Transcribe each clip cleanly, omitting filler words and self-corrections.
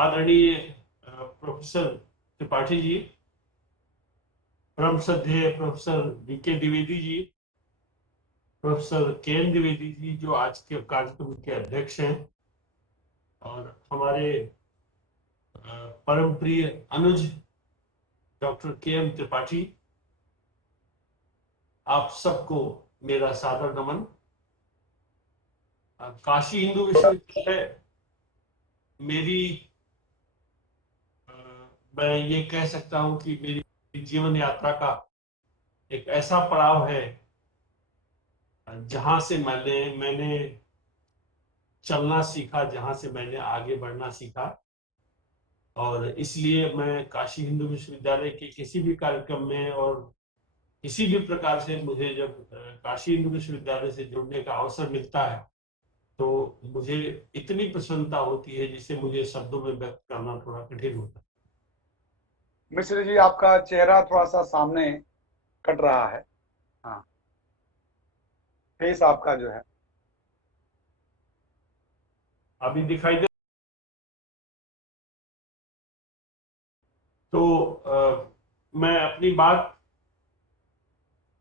आदरणीय प्रोफेसर त्रिपाठी जी, परम श्रद्धेय professor VK Dwivedi ji, professor K. N.. Dwivedi ji जो आज के कार्यक्रम के अध्यक्ष हैं, और हमारे परम प्रिय अनुज डॉक्टर के.एम. त्रिपाठी, आप सबको मेरा सादर नमन। काशी हिंदू विश्वविद्यालय मेरी मैं ये कह सकता हूं कि मेरी जीवन यात्रा का एक ऐसा पड़ाव है जहां से मैंने चलना सीखा, जहां से मैंने आगे बढ़ना सीखा। और इसलिए मैं काशी हिंदू विश्वविद्यालय के किसी भी कार्यक्रम में और किसी भी प्रकार से मुझे जब काशी हिंदू विश्वविद्यालय से जुड़ने का अवसर मिलता है तो मुझे इतनी प्रसन्नता होती है जिसे मुझे शब्दों में व्यक्त करना थोड़ा कठिन होता है। मिश्र जी, आपका चेहरा थोड़ा सा सामने कट रहा है। हाँ, फेस आपका जो है। अभी दिखाई दे तो मैं अपनी बात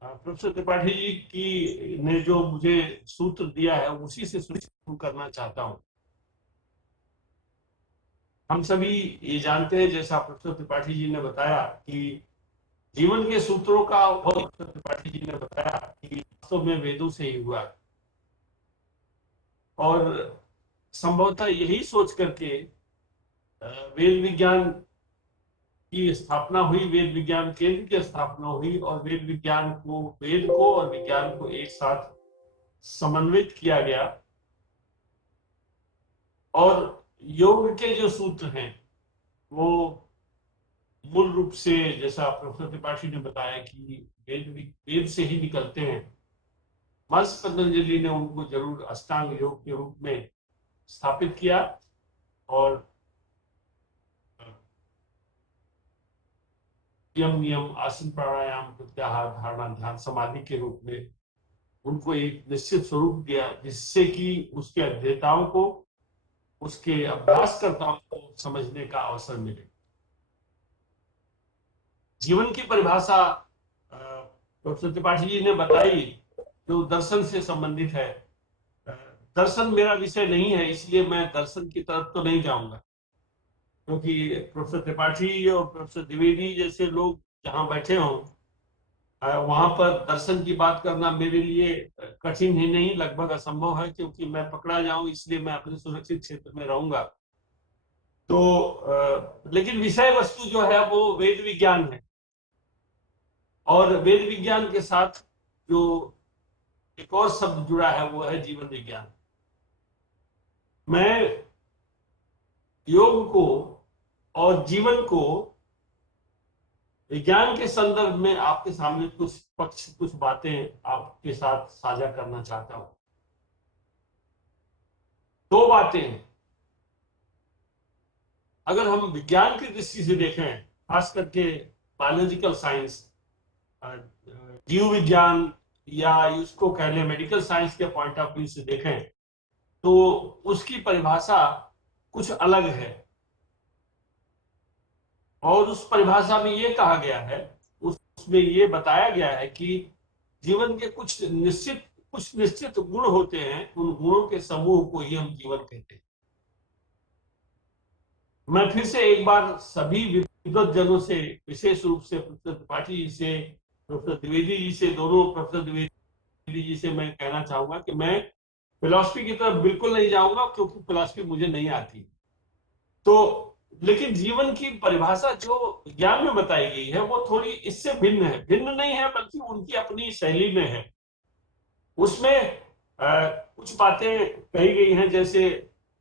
प्रोफेसर त्रिपाठी जी की ने जो मुझे सूत्र दिया है उसी से शुरू करना चाहता हूं। हम सभी ये जानते हैं, जैसा प्रोफेसर त्रिपाठी जी ने बताया, कि जीवन के सूत्रों का प्रोफेसर त्रिपाठी जी ने बताया कि वास्तव में वेदों से ही हुआ। और संभवतः यही सोच करके वेद विज्ञान की स्थापना हुई, वेद विज्ञान केंद्र की स्थापना हुई, और वेद को और विज्ञान को एक साथ समन्वित किया गया। और योग के जो सूत्र हैं वो मूल रूप से, जैसा प्रोफेसर त्रिपाठी ने बताया, कि वेद से ही निकलते हैं। महर्षि पतंजलि ने उनको जरूर अष्टांग योग के रूप में स्थापित किया, और यम नियम, आसन, प्राणायाम, प्रत्याहार, धारणा, ध्यान, समाधि के रूप में उनको एक निश्चित स्वरूप दिया, जिससे कि उसके अध्येताओं को, उसके अभ्यासकर्ताओं को समझने का अवसर मिले। जीवन की परिभाषा प्रोफेसर त्रिपाठी जी ने बताई जो दर्शन से संबंधित है। दर्शन मेरा विषय नहीं है, इसलिए मैं दर्शन की तरफ तो नहीं जाऊंगा, क्योंकि प्रोफेसर त्रिपाठी और प्रोफेसर द्विवेदी जैसे लोग जहां बैठे हों वहां पर दर्शन की बात करना मेरे लिए कठिन ही नहीं, लगभग असंभव है, क्योंकि मैं पकड़ा जाऊं, इसलिए मैं अपने सुरक्षित क्षेत्र में रहूंगा। तो लेकिन विषय वस्तु जो है वो वेद विज्ञान है, और वेद विज्ञान के साथ जो एक और शब्द जुड़ा है वो है जीवन विज्ञान। मैं योग को और जीवन को विज्ञान के संदर्भ में आपके सामने कुछ बातें आपके साथ साझा करना चाहता हूं। दो बातें हैं। अगर हम विज्ञान की दृष्टि से देखें, खास करके बायोलॉजिकल साइंस, जीव विज्ञान, या उसको कह लें मेडिकल साइंस के पॉइंट ऑफ व्यू से देखें, तो उसकी परिभाषा कुछ अलग है। और उस परिभाषा में ये कहा गया है, उसमें ये बताया गया है कि जीवन के कुछ निश्चित गुण होते हैं, उन गुणों के समूह को ही हम जीवन कहते हैं। मैं फिर से एक बार सभी विद्वत जनों से, विशेष रूप से प्रोफेसर त्रिपाठी जी से, प्रोफेसर द्विवेदी जी से, दोनों प्रोफेसर द्विवेदी जी से मैं कहना चाहूंगा कि मैं फिलॉसफी की तरफ बिल्कुल नहीं जाऊंगा, क्योंकि फिलॉसफी मुझे नहीं आती। तो लेकिन जीवन की परिभाषा जो विज्ञान में बताई गई है वो थोड़ी इससे भिन्न है, भिन्न नहीं है बल्कि उनकी अपनी शैली में है। उसमें कुछ बातें कही गई हैं, जैसे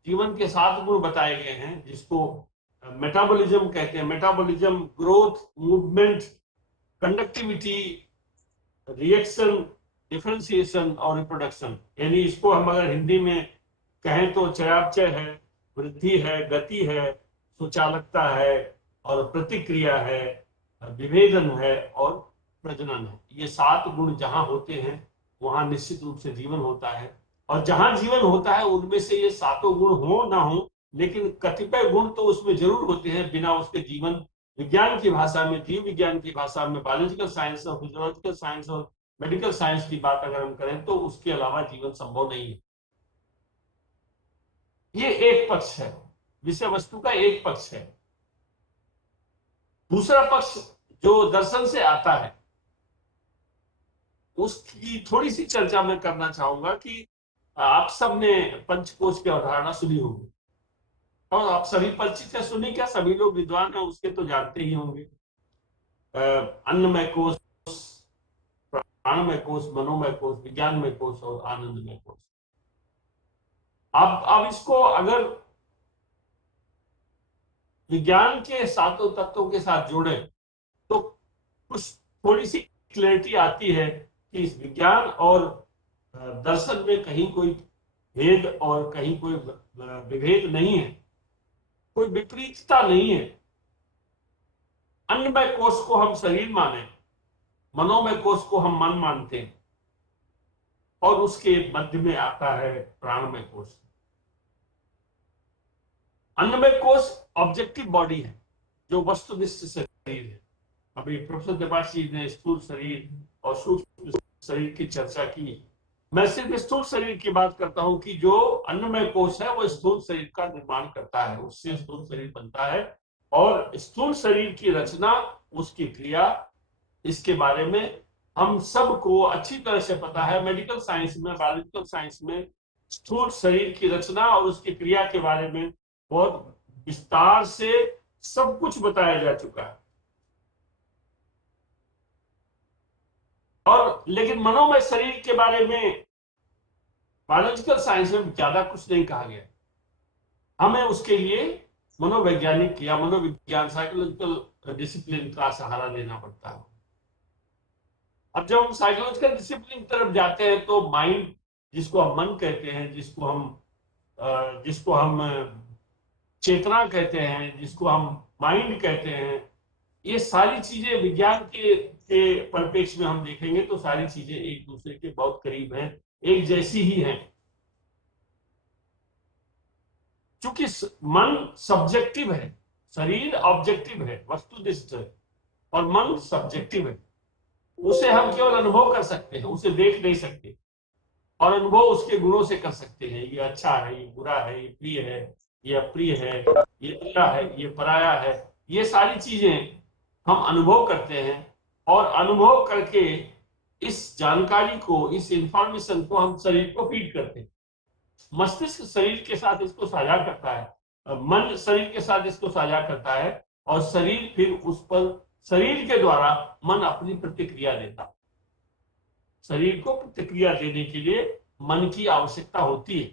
जीवन के 7 गुण बताए गए हैं, जिसको मेटाबॉलिज्म कहते हैं। Metabolism, growth, movement, conductivity, reaction, differentiation और रिप्रोडक्शन। यानी इसको हम अगर हिंदी में कहें तो चयापचय है, वृद्धि है, गति है, सुचालकता है, और प्रतिक्रिया है, विभेदन है, और प्रजनन है। ये 7 गुण जहां होते हैं वहां निश्चित रूप से जीवन होता है। और जहां जीवन होता है उनमें से ये 7 गुण हो ना हो, लेकिन कतिपय गुण तो उसमें जरूर होते हैं, बिना उसके जीवन विज्ञान की भाषा में, जीव विज्ञान की भाषा में, बायोलॉजिकल साइंस और फिजियोलॉजिकल साइंस और मेडिकल साइंस की बात अगर हम करें तो उसके अलावा जीवन संभव नहीं है। ये एक पक्ष है, विषय वस्तु का एक पक्ष है। दूसरा पक्ष जो दर्शन से आता है उसकी थोड़ी सी चर्चा मैं करना चाहूंगा कि आप सब ने पंचकोश की अवधारणा सुनी होगी, और आप सभी परिचित है, सुनी क्या, सभी लोग विद्वान हैं उसके तो जानते ही होंगे। अन्नमय कोश, प्राणमय कोश, मनोमय कोश, विज्ञानमय कोश और आनंदमय कोश। अब इसको अगर विज्ञान के सातों तत्वों के साथ जोड़े तो कुछ थोड़ी सी क्लैरिटी आती है कि इस विज्ञान और दर्शन में कहीं कोई भेद और कहीं कोई विभेद नहीं है, कोई विपरीतता नहीं है। अन्नमय कोश को हम शरीर माने, मनोमय कोश को हम मन मानते हैं, और उसके मध्य में आता है प्राणमय कोश। अन्नमय कोश ऑब्जेक्टिव बॉडी है, जो वस्तुनिष्ठ शरीर है। अभी प्रोफेसर त्रिपाठी जी ने स्थूल शरीर और सूक्ष्म शरीर की चर्चा की। मैं सिर्फ स्थूल शरीर की बात करता हूं कि जो अन्नमय कोश है वो स्थूल शरीर का निर्माण करता है, उससे स्थूल शरीर बनता है। और स्थूल शरीर की रचना, उसकी क्रिया, इसके बारे में हम सबको अच्छी तरह से पता है। मेडिकल साइंस में, बायोलॉजिकल साइंस में स्थूल शरीर की रचना और उसकी क्रिया के बारे में बहुत विस्तार से सब कुछ बताया जा चुका है। और लेकिन मनोमय शरीर के बारे में बायोलॉजिकल साइंस में ज्यादा कुछ नहीं कहा गया। हमें उसके लिए मनोवैज्ञानिक या मनोविज्ञान, साइकोलॉजिकल डिसिप्लिन का सहारा लेना पड़ता है। अब जब हम साइकोलॉजिकल डिसिप्लिन की तरफ जाते हैं तो माइंड, जिसको हम मन कहते हैं, जिसको हम चेतना कहते हैं, जिसको हम माइंड कहते हैं, ये सारी चीजें विज्ञान के परिप्रेक्ष्य में हम देखेंगे तो सारी चीजें एक दूसरे के बहुत करीब हैं, एक जैसी ही हैं। चूंकि मन सब्जेक्टिव है, शरीर ऑब्जेक्टिव है, वस्तुनिष्ठ है, और मन सब्जेक्टिव है। उसे हम केवल अनुभव कर सकते हैं, उसे देख नहीं सकते, और अनुभव उसके गुणों से कर सकते हैं। ये अच्छा है, ये बुरा है, ये प्रिय है, ये अप्रिय है, ये प्रिया है, ये पराया है, ये सारी चीजें हम अनुभव करते हैं। और अनुभव करके इस जानकारी को, इस इंफॉर्मेशन को हम शरीर को फीड करते हैं। मस्तिष्क शरीर के साथ इसको साझा करता है, मन शरीर के साथ इसको साझा करता है, और शरीर फिर उस पर, शरीर के द्वारा मन अपनी प्रतिक्रिया देता। शरीर को प्रतिक्रिया देने के लिए मन की आवश्यकता होती है,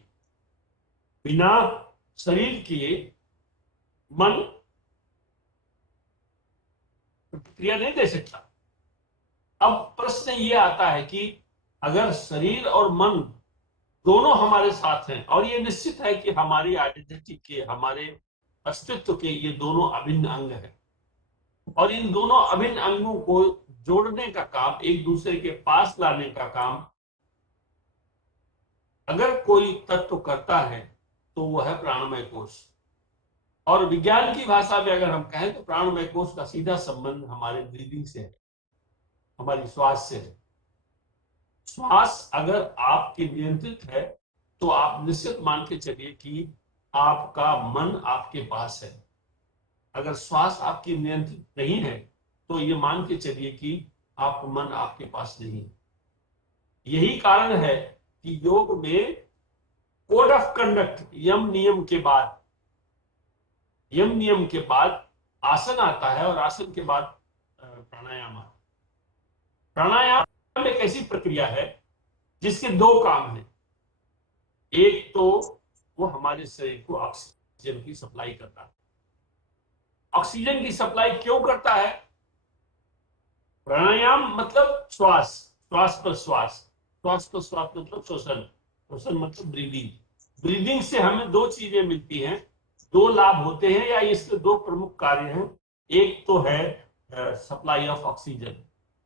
बिना शरीर के मन प्रतिक्रिया नहीं दे सकता। अब प्रश्न ये आता है कि अगर शरीर और मन दोनों हमारे साथ हैं, और ये निश्चित है कि हमारी आइडेंटिटी के, हमारे अस्तित्व के ये दोनों अभिन्न अंग हैं, और इन दोनों अभिन्न अंगों को जोड़ने का काम, एक दूसरे के पास लाने का काम अगर कोई तत्व करता है तो वह है प्राणमय कोश। और विज्ञान की भाषा में अगर हम कहें तो प्राणमय कोश का सीधा संबंध हमारे ब्रीदिंग से है, हमारी श्वास से है। श्वास अगर आपकी नियंत्रित है तो आप निश्चित मान के चलिए कि आपका मन आपके पास है। अगर श्वास आपकी नियंत्रित नहीं है तो ये मान के चलिए कि आपका मन आपके पास नहीं है। यही कारण है कि योग में कोड ऑफ कंडक्ट, यम नियम के बाद आसन आता है, और आसन के बाद प्राणायाम आता है। प्राणायाम एक ऐसी प्रक्रिया है जिसके दो काम हैं। एक तो वो हमारे शरीर को ऑक्सीजन की सप्लाई करता है। ऑक्सीजन की सप्लाई क्यों करता है? प्राणायाम मतलब श्वास, श्वास पर श्वास, श्वास पर श्वास मतलब श्वसन, श्वसन मतलब ब्रीदिंग। ब्रीदिंग से हमें दो चीजें मिलती हैं, दो लाभ होते हैं, या इसके दो प्रमुख कार्य हैं। एक तो है सप्लाई ऑफ ऑक्सीजन,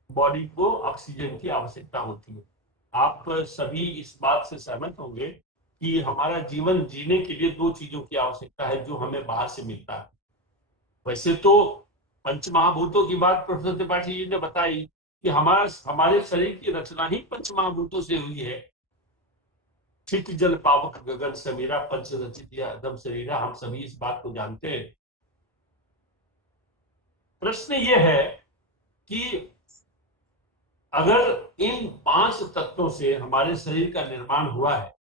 बॉडी को ऑक्सीजन की आवश्यकता होती है। आप सभी इस बात से सहमत होंगे कि हमारा जीवन जीने के लिए दो चीजों की आवश्यकता है जो हमें बाहर से मिलता है। वैसे तो पंचमहाभूतों की बात प्रोफेसर त्रिपाठी जी ने बताई कि हमारे शरीर की रचना ही पंचमहाभूतों से हुई है। चित्त जल पावक गगन समीरा पंच रचित अदम शरीरा, हम सभी इस बात को जानते हैं। प्रश्न ये है कि अगर इन 5 तत्वों से हमारे शरीर का निर्माण हुआ है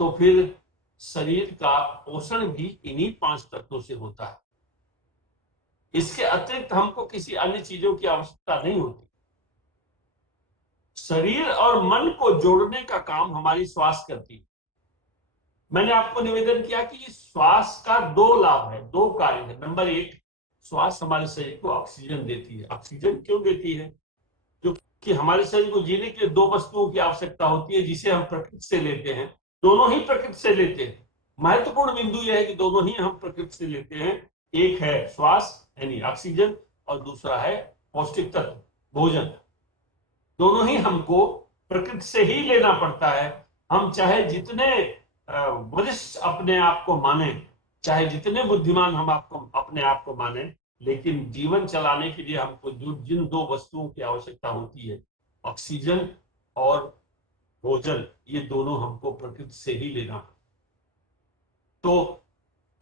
तो फिर शरीर का पोषण भी इन्हीं 5 तत्वों से होता है। इसके अतिरिक्त हमको किसी अन्य चीजों की आवश्यकता नहीं होती। शरीर और मन को जोड़ने का काम हमारी श्वास करती है। मैंने आपको निवेदन किया कि श्वास का 2 लाभ है, 2 कार्य है। नंबर 1, श्वास हमारे शरीर को ऑक्सीजन देती है। ऑक्सीजन क्यों देती है? क्योंकि हमारे शरीर को जीने के लिए 2 वस्तुओं की आवश्यकता होती है जिसे हम प्रकृति से लेते हैं। दोनों ही प्रकृति से लेते हैं। महत्वपूर्ण बिंदु यह है कि दोनों ही हम प्रकृति से लेते हैं। एक है श्वास यानी ऑक्सीजन और दूसरा है पौष्टिक तत्व भोजन। दोनों ही हमको प्रकृति से ही लेना पड़ता है। हम चाहे जितने वरिष्ठ अपने आप को माने, चाहे जितने बुद्धिमान हम आपको अपने आप को माने, लेकिन जीवन चलाने के लिए हमको जिन 2 वस्तुओं की आवश्यकता होती है, ऑक्सीजन और भोजन, ये दोनों हमको प्रकृति से ही लेना। तो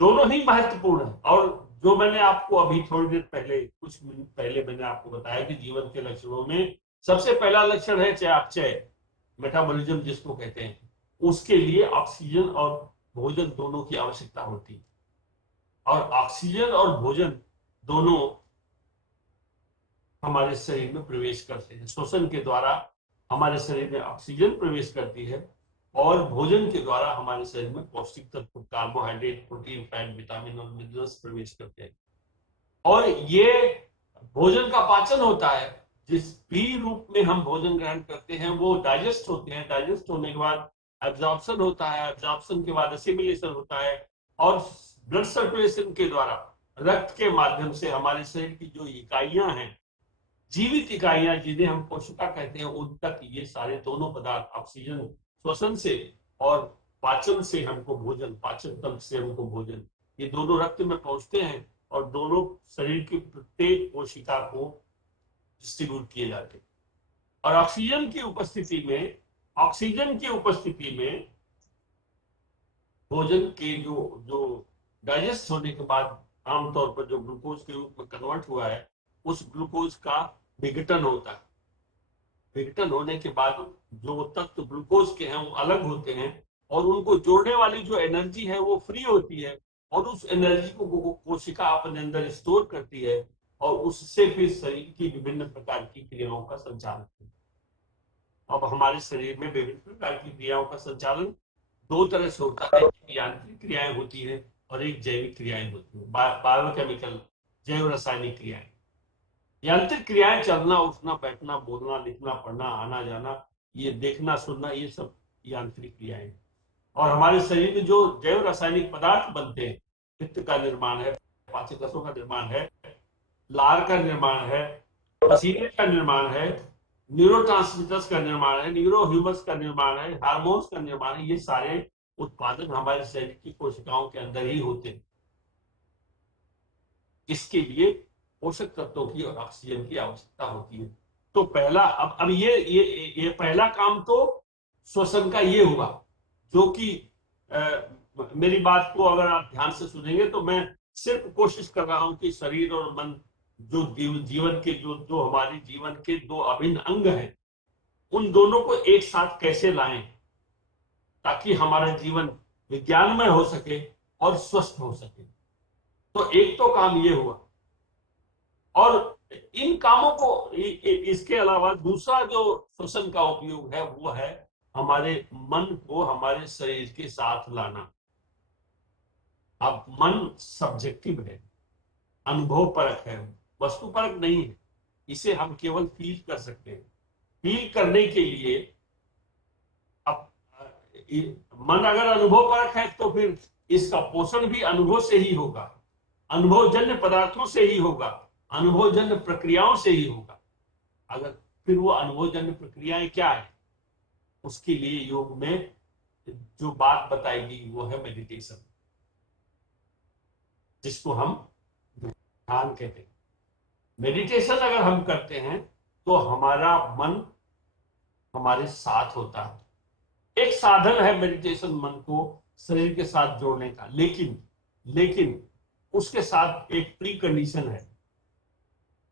दोनों ही महत्वपूर्ण है। और जो मैंने आपको अभी थोड़ी देर पहले, कुछ मिनट पहले मैंने आपको बताया कि जीवन के लक्षणों में सबसे पहला लक्षण है चयापचय, मेटाबॉलिज्म जिसको कहते हैं। उसके लिए ऑक्सीजन और भोजन दोनों की आवश्यकता होती है। और ऑक्सीजन और भोजन दोनों हमारे शरीर में प्रवेश करते हैं। श्वसन के द्वारा हमारे शरीर में ऑक्सीजन प्रवेश करती है और भोजन के द्वारा हमारे शरीर में पौष्टिक तत्व, कार्बोहाइड्रेट, प्रोटीन, फैट, विटामिन और मिनरल्स प्रवेश करते हैं। और ये भोजन का पाचन होता है। जिस भी रूप में हम भोजन ग्रहण करते हैं वो डाइजेस्ट होते हैं। डाइजेस्ट होने के बाद एब्जॉर्प्शन होता है। एब्जॉर्प्शन के बाद असिमिलेशन होता है और ब्लड सर्कुलेशन के द्वारा रक्त के माध्यम से हमारे शरीर की जो इकाइयां हैं, जीवित इकाइयां जिन्हें हम कोशिका कहते हैं, उन तक ये सारे दोनों पदार्थ ऑक्सीजन श्वसन से और पाचन से हमको भोजन, पाचन तंत्र से हमको भोजन, ये दोनों रक्त में पहुंचते हैं और दोनों शरीर की प्रत्येक कोशिका को डिस्ट्रीब्यूट किए जाते हैं। और ऑक्सीजन की उपस्थिति में भोजन के जो डाइजेस्ट होने के बाद आमतौर पर जो ग्लूकोज के रूप में कन्वर्ट हुआ है, उस ग्लूकोज का विघटन होता है। विघटन होने के बाद जो तत्व ग्लूकोज के हैं वो अलग होते हैं और उनको जोड़ने वाली जो एनर्जी है वो फ्री होती है और उस एनर्जी को कोशिका अपने अंदर स्टोर करती है और उससे फिर शरीर की विभिन्न प्रकार की क्रियाओं का संचालन होता है। अब हमारे शरीर में विभिन्न प्रकार की क्रियाओं का संचालन 2 तरह से होता है। यांत्रिक क्रियाएं होती है और एक जैविक क्रियाएं होती है, बायोकेमिकल, जैव रासायनिक क्रियाएं। यांत्रिक क्रियाएं चलना, उठना, बैठना, बोलना, लिखना, पढ़ना, आना जाना, ये देखना, सुनना, ये सब यांत्रिक क्रियाएं। और हमारे शरीर में जो जैव रासायनिक पदार्थ बनते हैं, पित्त का निर्माण है, पाचकरसों का निर्माण है, लार का निर्माण है, पसीने का निर्माण है, न्यूरोट्रांसमीटर्स का निर्माण है, न्यूरोह्यूमस का निर्माण है, हार्मोन्स का निर्माण है, ये सारे उत्पादन हमारे शरीर की कोशिकाओं के अंदर ही होते हैं। इसके लिए पोषक तत्वों की और ऑक्सीजन की आवश्यकता होती है। तो पहला, अब ये पहला काम तो श्वसन का ये हुआ, जो कि मेरी बात को अगर आप ध्यान से सुनेंगे तो मैं सिर्फ कोशिश कर रहा हूं कि शरीर और मन जो जीवन के जो हमारे जीवन के 2 अभिन्न अंग हैं, उन दोनों को एक साथ कैसे लाएं ताकि हमारा जीवन विज्ञानमय हो सके और स्वस्थ हो सके। तो एक तो काम ये हुआ। और इन कामों को इसके अलावा दूसरा जो श्वसन का उपयोग है वो है हमारे मन को हमारे शरीर के साथ लाना। अब मन सब्जेक्टिव है, अनुभव परक है, वस्तु परक नहीं है। इसे हम केवल फील कर सकते हैं। फील करने के लिए अब मन अगर अनुभव परक है तो फिर इसका पोषण भी अनुभव से ही होगा, अनुभवजन्य पदार्थों से ही होगा, अनुभवजन्य प्रक्रियाओं से ही होगा। अगर फिर वो अनुभवजन्य प्रक्रियाएं क्या है, उसके लिए योग में जो बात बताएगी वो है मेडिटेशन, जिसको हम ध्यान कहते हैं। मेडिटेशन अगर हम करते हैं तो हमारा मन हमारे साथ होता है। एक साधन है मेडिटेशन मन को शरीर के साथ जोड़ने का, लेकिन उसके साथ एक प्री कंडीशन है।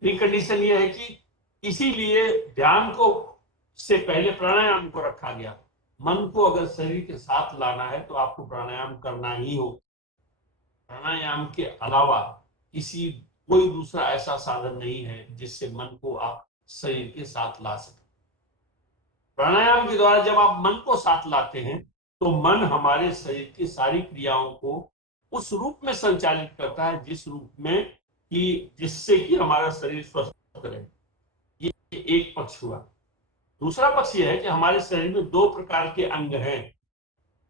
प्री कंडीशन ये है कि इसीलिए ध्यान को से पहले प्राणायाम को रखा गया। मन को अगर शरीर के साथ लाना है तो आपको प्राणायाम करना ही हो। प्राणायाम के अलावा किसी कोई दूसरा ऐसा साधन नहीं है जिससे मन को आप शरीर के साथ ला सके। प्राणायाम के द्वारा जब आप मन को साथ लाते हैं तो मन हमारे शरीर की सारी क्रियाओं को उस रूप में संचालित करता है जिस रूप में कि जिससे कि हमारा शरीर स्वस्थ रहे। ये एक पक्ष हुआ। दूसरा पक्ष यह है कि हमारे शरीर में दो प्रकार के अंग हैं।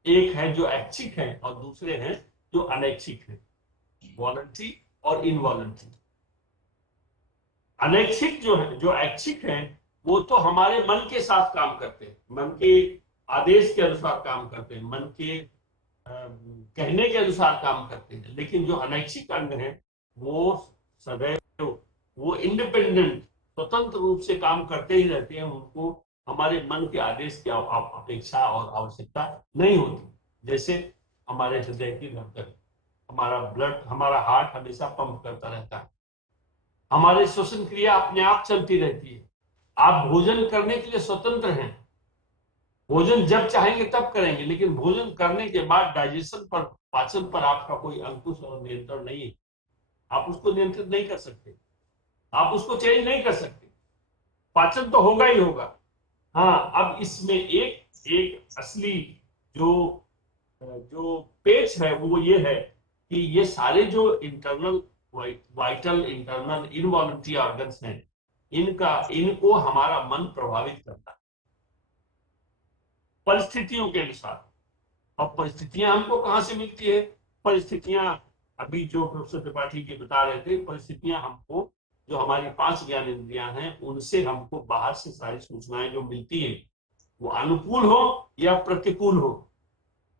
एक है जो ऐच्छिक है और दूसरे हैं जो अनैच्छिक है, वॉलंटरी और इनवॉलंटरी। अनैच्छिक जो है, जो ऐच्छिक है, वो तो हमारे मन के साथ काम करते हैं, मन के आदेश के अनुसार काम करते हैं, मन के कहने के अनुसार काम करते हैं। लेकिन जो अनैच्छिक अंग है वो सदैव वो इंडिपेंडेंट स्वतंत्र रूप से काम करते ही रहते हैं। उनको हमारे मन के आदेश की अपेक्षा और आवश्यकता नहीं होती। जैसे हमारे हृदय की धड़कन, हमारा ब्लड, हमारा हार्ट हमेशा पंप करता रहता है, हमारी श्वसन क्रिया अपने आप चलती रहती है। आप भोजन करने के लिए स्वतंत्र हैं, भोजन जब चाहेंगे तब करेंगे, लेकिन भोजन करने के बाद डाइजेशन पर, पाचन पर आपका कोई अंकुश और नियंत्रण नहीं है। आप उसको नियंत्रित नहीं कर सकते, आप उसको चेंज नहीं कर सकते। पाचन तो होगा ही होगा। हाँ, अब इसमें एक असली जो जो पेच है वो ये है कि ये सारे जो internal vital, internal, involuntary organs हैं, इनको हमारा मन प्रभावित करता है परिस्थितियों के अनुसार। अब परिस्थितियां हमको कहां से मिलती है? परिस्थितियां अभी जो प्रोफेसर त्रिपाठी जी बता रहे थे, परिस्थितियां हमको जो हमारी 5 ज्ञान इंद्रियां हैं उनसे हमको बाहर से सारी सूचनाएं जो मिलती है, वो अनुकूल हो या प्रतिकूल हो।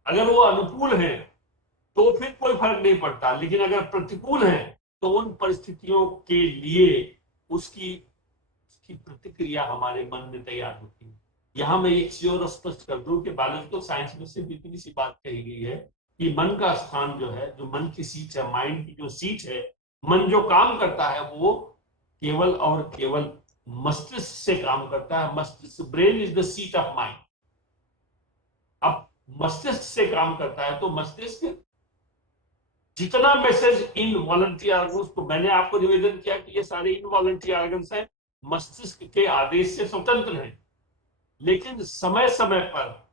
अगर वो अनुकूल है तो फिर कोई फर्क नहीं पड़ता, लेकिन अगर प्रतिकूल है तो उन परिस्थितियों के लिए उसकी प्रतिक्रिया हमारे मन में तैयार होती है। यहां मैं एक चीज और स्पष्ट कर दूं कि बायोलॉजिकल साइंस में सिर्फ इतनी सी बात कही गई है कि मन का स्थान जो है, जो मन की सीट है, माइंड की जो सीट है, मन जो काम करता है वो केवल और केवल मस्तिष्क से काम करता है। मस्तिष्क, brain is the seat of mind. अब मस्तिष्क से काम करता है तो मस्तिष्क जितना मैसेज इन वॉलंटरी ऑर्गन्स को, मैंने आपको निवेदन किया कि ये सारे इनवॉलंटरी ऑर्गन्स हैं, मस्तिष्क के आदेश से स्वतंत्र हैं। लेकिन समय समय पर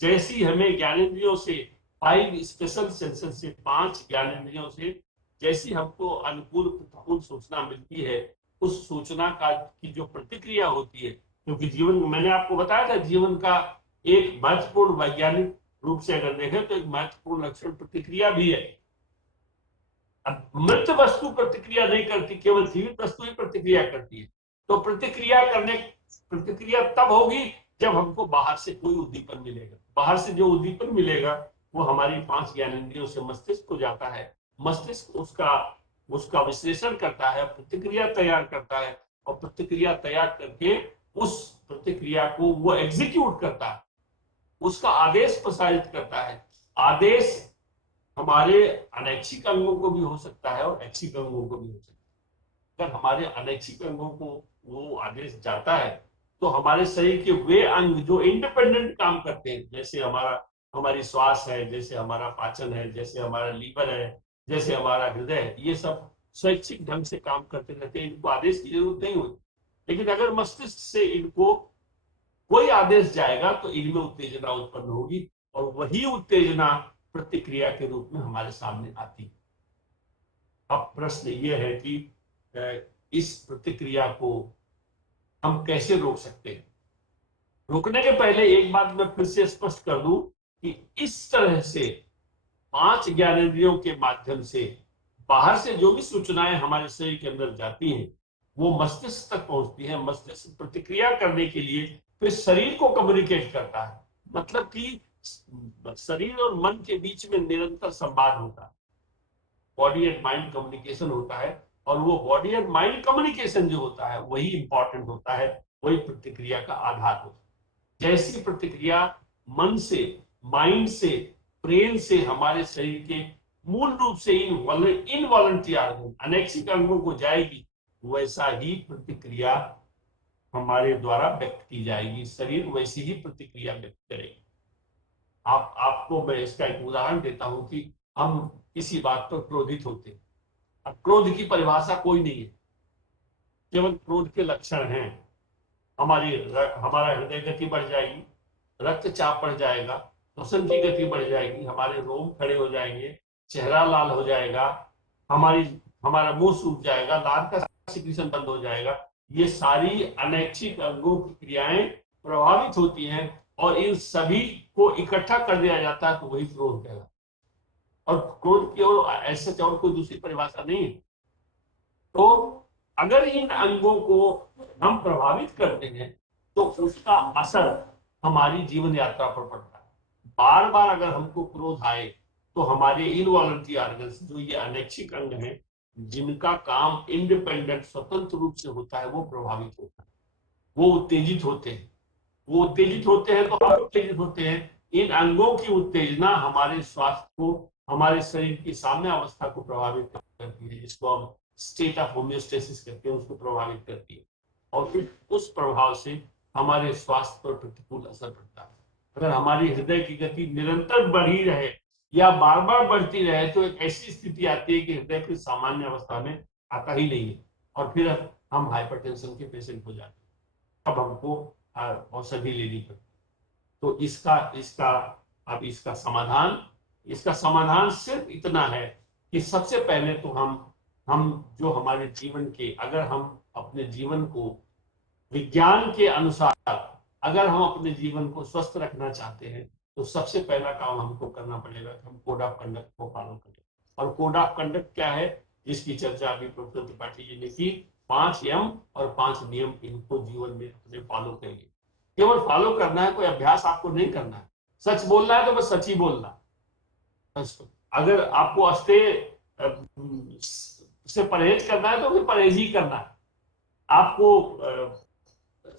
जैसी हमें ज्ञानेंद्रियों से 5 स्पेशल सेंसेस से, 5 ज्ञानेंद्रियों से जैसी हमको अनुकूल प्रतिकूल सूचना मिलती है, उस सूचना का की जो प्रतिक्रिया होती है, क्योंकि जीवन, मैंने आपको बताया था, जीवन का एक महत्वपूर्ण वैज्ञानिक रूप से अगर देखें तो एक महत्वपूर्ण लक्षण प्रतिक्रिया भी है। अब मृत वस्तु प्रतिक्रिया नहीं करती, केवल जीवित वस्तु ही प्रतिक्रिया करती है। तो प्रतिक्रिया तब होगी जब हमको बाहर से कोई उद्दीपन मिलेगा। बाहर से जो उद्दीपन मिलेगा वो हमारी 5 ज्ञानेंद्रियों से मस्तिष्क को जाता है। मस्तिष्क उसका विश्लेषण करता है, प्रतिक्रिया तैयार करता है, और प्रतिक्रिया तैयार करके उस प्रतिक्रिया को वो एग्जीक्यूट करता है, उसका आदेश प्रसारित करता है। आदेश हमारे अनैच्छिक अंगों को भी हो सकता है और ऐच्छिक अंगों को भी हो सकता है। अगर हमारे अनैच्छिक अंगों को वो आदेश जाता है तो हमारे शरीर के वे अंग जो इंडिपेंडेंट काम करते हैं, जैसे हमारी श्वास है, जैसे हमारा पाचन है, जैसे हमारा लीवर है, जैसे हमारा हृदय है, ये सब स्वैच्छिक ढंग से काम करते रहते हैं, इनको आदेश की जरूरत नहीं होती। लेकिन अगर मस्तिष्क से इनको कोई आदेश जाएगा तो इनमें उत्तेजना उत्पन्न होगी, और वही उत्तेजना प्रतिक्रिया के रूप में हमारे सामने आती है। अब प्रश्न ये है कि इस प्रतिक्रिया को हम कैसे रोक सकते हैं? रोकने के पहले एक बात मैं फिर से स्पष्ट कर दूं कि इस तरह से 5 ज्ञानेंद्रियों के माध्यम से बाहर से जो भी सूचनाएं हमारे शरीर के अंदर जाती हैं वो मस्तिष्क तक पहुंचती है। मस्तिष्क प्रतिक्रिया करने के लिए फिर शरीर को कम्युनिकेट करता है, मतलब कि शरीर और मन के बीच में निरंतर संवाद होता है, बॉडी एंड माइंड कम्युनिकेशन होता है, और वो बॉडी एंड माइंड कम्युनिकेशन जो होता है वही इंपॉर्टेंट होता है, वही प्रतिक्रिया का आधार होता है। जैसी प्रतिक्रिया मन से, माइंड से, ब्रेन से हमारे शरीर के मूल रूप से इनवॉलंटरी ऑर्गन, अनैच्छिक अंगों को जाएगी, वैसा ही प्रतिक्रिया हमारे द्वारा व्यक्त की जाएगी, शरीर वैसी ही प्रतिक्रिया व्यक्त करेगी। आपको मैं इसका एक उदाहरण देता हूं कि हम किसी बात पर क्रोधित होते हैं। अब क्रोध की परिभाषा कोई नहीं है, केवल क्रोध के लक्षण हैं। हमारा हृदय गति बढ़ जाएगी, रक्तचाप बढ़ जाएगा, श्वसन की गति बढ़ जाएगी, हमारे रोम खड़े हो जाएंगे, चेहरा लाल हो जाएगा, हमारा मुंह सूख जाएगा, लार का सिक्रीशन बंद हो जाएगा। ये सारी अनैच्छिक अंगों की क्रियाएं प्रभावित होती हैं, और इन सभी को इकट्ठा कर दिया जाता है, तो वही क्रोध कहलाता है। और क्रोध की और ऐसे और कोई दूसरी परिभाषा नहीं है। तो अगर इन अंगों को हम प्रभावित करते हैं तो उसका असर हमारी जीवन यात्रा पर पड़ता है। बार बार अगर हमको क्रोध आए तो हमारे इनवॉलंटरी ऑर्गन्स, जो ये अनैच्छिक अंग हैं, जिनका काम इंडिपेंडेंट स्वतंत्र रूप से होता है, वो प्रभावित होता है, वो उत्तेजित होते हैं। वो उत्तेजित होते हैं तो हम उत्तेजित होते हैं। इन अंगों की उत्तेजना हमारे स्वास्थ्य को, हमारे शरीर की साम्य अवस्था को प्रभावित करती है, जिसको हम स्टेट ऑफ होम्योस्टेसिस कहते हैं, उसको प्रभावित करती है, और फिर उस प्रभाव से हमारे स्वास्थ्य पर प्रतिकूल असर पड़ता है। अगर हमारी हृदय की गति निरंतर बढ़ी रहे या बार बार बढ़ती रहे तो एक ऐसी स्थिति आती है कि हृदय फिर सामान्य अवस्था में आता ही नहीं है, और फिर हम हाइपरटेंशन के पेशेंट हो जाते हैं। अब हमको औषधि लेनी पड़ती। तो इसका समाधान सिर्फ इतना है कि सबसे पहले तो हम जो हमारे जीवन के, अगर हम अपने जीवन को विज्ञान के अनुसार, अगर हम अपने जीवन को स्वस्थ रखना चाहते हैं, तो सबसे पहला काम हमको करना पड़ेगा कि हम कोड ऑफ कंडक्ट को फॉलो करें। और कोड ऑफ कंडक्ट क्या है, जिसकी चर्चा अभी प्रोफेसर त्रिपाठी जी ने की। 5 एम और 5 नियम, इनको जीवन में अपने फॉलो करिए। केवल फॉलो करना है, कोई अभ्यास आपको नहीं करना है। सच बोलना है तो बस सच ही बोलना। अगर आपको अस्ते से परहेज करना है तो फिर परहेज ही करना है। आपको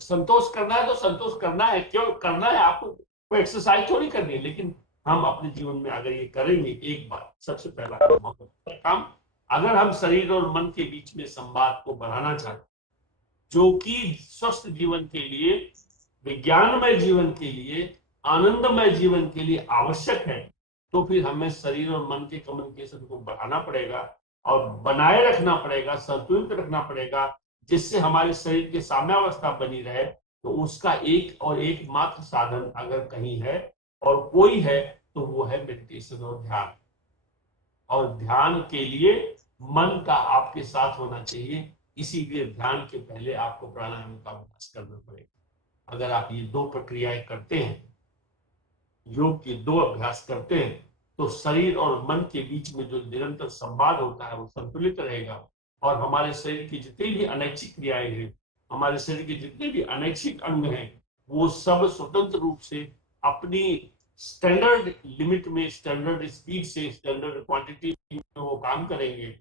संतोष करना है तो संतोष करना है, क्यों करना है आपको, कोई एक्सरसाइज थोड़ी करनी है। लेकिन हम अपने जीवन में अगर ये करेंगे एक बार, सबसे पहला काम, अगर हम शरीर और मन के बीच में संवाद को बढ़ाना चाहते, जो कि स्वस्थ जीवन के लिए, विज्ञानमय जीवन के लिए, आनंदमय जीवन के लिए आवश्यक है, तो फिर हमें शरीर और मन के कम्युनिकेशन को बढ़ाना पड़ेगा और बनाए रखना पड़ेगा, संतुलित रखना पड़ेगा, जिससे हमारे शरीर की साम्यावस्था बनी रहे। तो उसका एक और एकमात्र साधन अगर कहीं है और कोई है तो वो है मेडिटेशन और ध्यान। और ध्यान के लिए मन का आपके साथ होना चाहिए, इसीलिए ध्यान के पहले आपको प्राणायाम का अभ्यास करना पड़ेगा। अगर आप ये 2 प्रक्रियाएं करते हैं, योग के 2 अभ्यास करते हैं, तो शरीर और मन के बीच में जो निरंतर संवाद होता है वो संतुलित रहेगा, और हमारे शरीर की जितनी भी अनैच्छिक क्रियाएं हैं, हमारे शरीर के जितने भी अनैच्छिक अंग हैं, वो सब स्वतंत्र रूप से अपनी स्टैंडर्ड लिमिट में, स्टैंडर्ड स्पीड से, स्टैंडर्ड क्वांटिटी में वो काम करेंगे,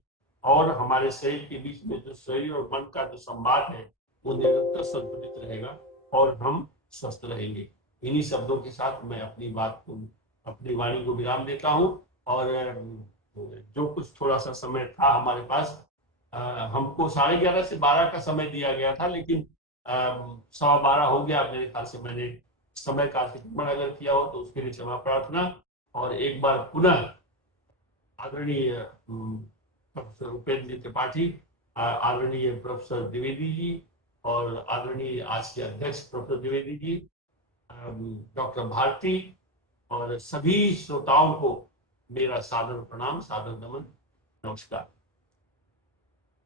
और हमारे शरीर के बीच में जो शरीर और मन का जो संवाद है वो निरंतर संतुलित रहेगा और हम स्वस्थ रहेंगे। इन्हीं शब्दों के साथ मैं अपनी बात को, अपनी वाणी को विराम देता हूं। और जो कुछ थोड़ा सा समय था हमारे पास, हमको 11:30 से 12 का समय दिया गया था, लेकिन 12:15 हो गया मेरे ख्याल से। मैंने समय का अतिक्रमण अगर किया हो तो उसके लिए क्षमा प्रार्थना। और एक बार पुनः आदरणीय प्रोफेसर उपेंद्र जी त्रिपाठी, आदरणीय प्रोफेसर द्विवेदी जी, और आदरणीय आज के अध्यक्ष प्रोफेसर द्विवेदी जी, डॉक्टर भारती, और सभी श्रोताओं को मेरा सादर प्रणाम, सादर नमन, नमस्कार।